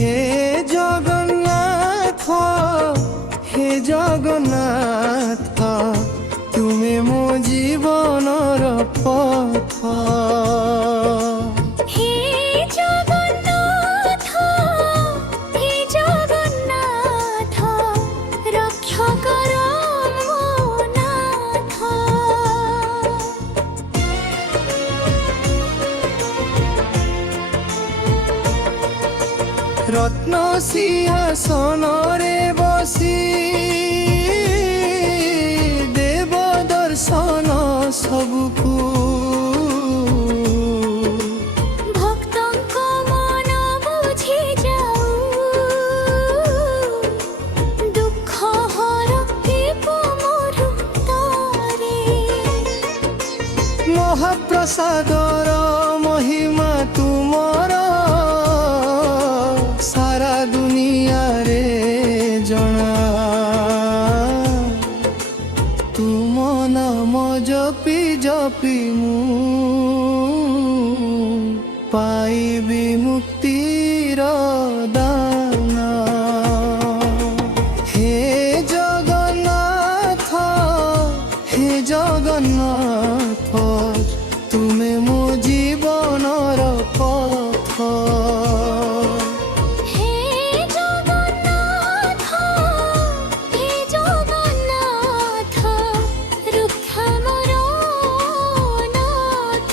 হে জগন্নাথ, হে জগন্নাথ, তুমি ମୋ ଜୀବନର ପଥ। হে জগন্নাথ, হে জগন্নাথ, রক্ষা কর ମୋ নাথ। রত্ন সিংহাসনরে বসি দেব দর্শন সবুকু। ভক্তଙ୍କ মন বুঝি যাও, দুঃখ হর মোর তারে। মহাপ্রসাদর মহিমা তুমর সারা দুনিয়ারে জনা। তুম নাম জপি জপি মু পাইবি মুক্তির দানা। হে জগন্নাথ, হে জগন্নাଥ, ତୁମେ ମୋ ଜୀବନର ପଥ। হে জগন্নাথ, হে জগন্নাথ, রক্ষা মোর নাথ।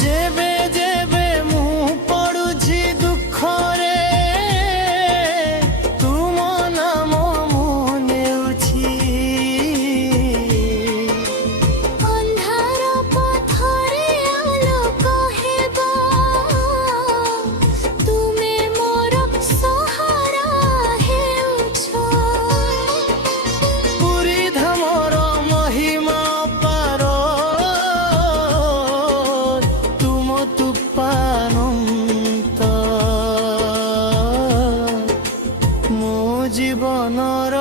ଯେବେ ଯେବେ ମୁଁ ପଡୁଛି ଦୁଃଖରେ ତୁମ ନାମ ମୁଁ ନେଉଛି। ଅନ୍ଧାର ପଥରେ ଆଲୋକ ହେବ, ତୁମେ ମୋର ସହାରା ହେଉଛ। ପୁରୀ ଧାମର ମହିମା ପାର ତୁମ ତୁପାନନ୍ତ। ମୋ ଜୀବନର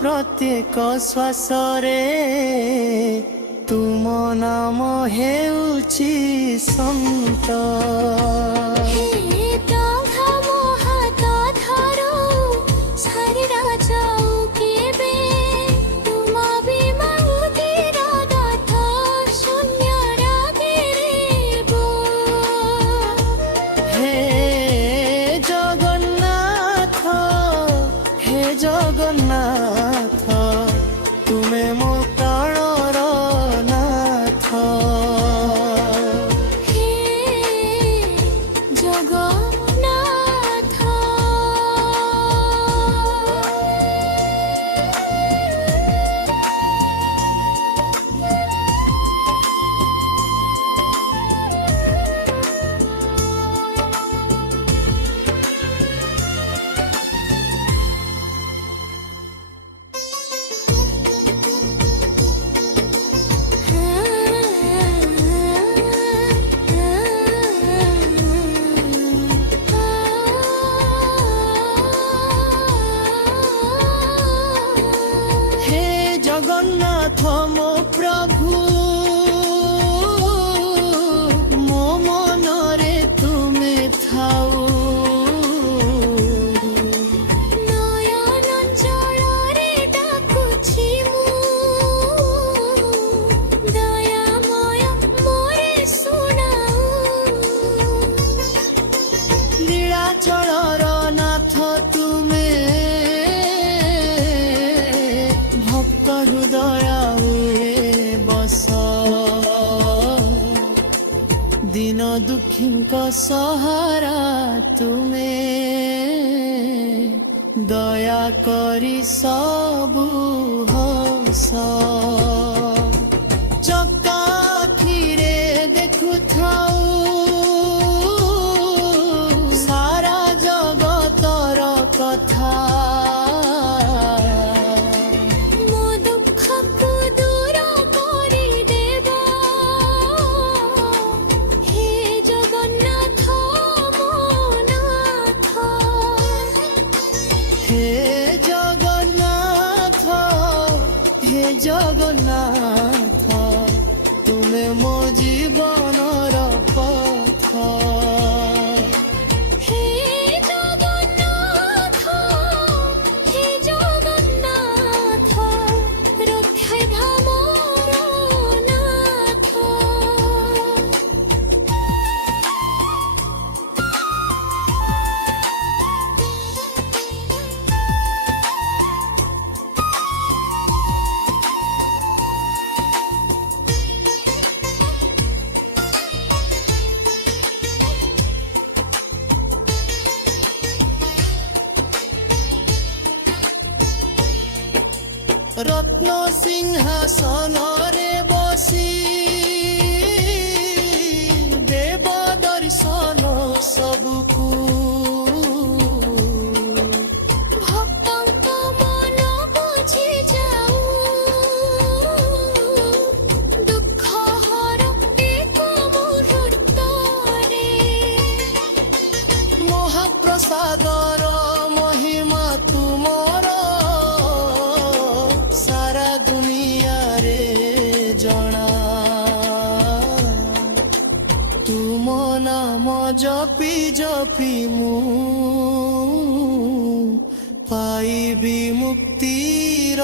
ପ୍ରତ୍ୟେକ ଶ୍ୱାସରେ ତୁମ ନାମ ହେଉଛି ସନ୍ତ। হে দঘা মহাত ধর, সারিরা যাও কেবে, তুম বিমাউতির গাথ শূন্য রাগিব। হে জগন্নাথ, হে জগন্নাথ, ତୁମେ ମୋ ପ୍ରାଣର ନାଥ। হে জগন্নাথ। হে জগন্নাথ ମୋ ପ୍ରଭୁ, ମୋ ମନରେ ତୁମେ ଥାଉ। নয়ন জଳରେ ডাকুছি ମୁଁ, দয়াময় মোরে শুনাও। নীଳାଚଳର ନାଥ ତୁମେ, ଭକ୍ତ ହୃଦୟରେ ବସ। ଦିନ ଦୁଃଖୀଙ୍କ ସହାରା ତୁମେ, ଦୟା କରି ସବୁ ହସ। ଚକା ଆଖିରେ ଦେଖୁଥାଉ ସାରା ଜଗତର କଥା। রত্ন সিংহাসনরে বসি দেব দর্শন সবুকু ଭକ୍ତଙ୍କ ମନ ବୁଝି ଯାଉ ଦୁଃଖ ହର ଏକ ମୁହୂର୍ତ୍ତରେ মহাপ্রসাদর মহিমা তুমর সারা দুনিয়ারে জনা তুম নাম জপি জপি মু পাইবি মুক্তির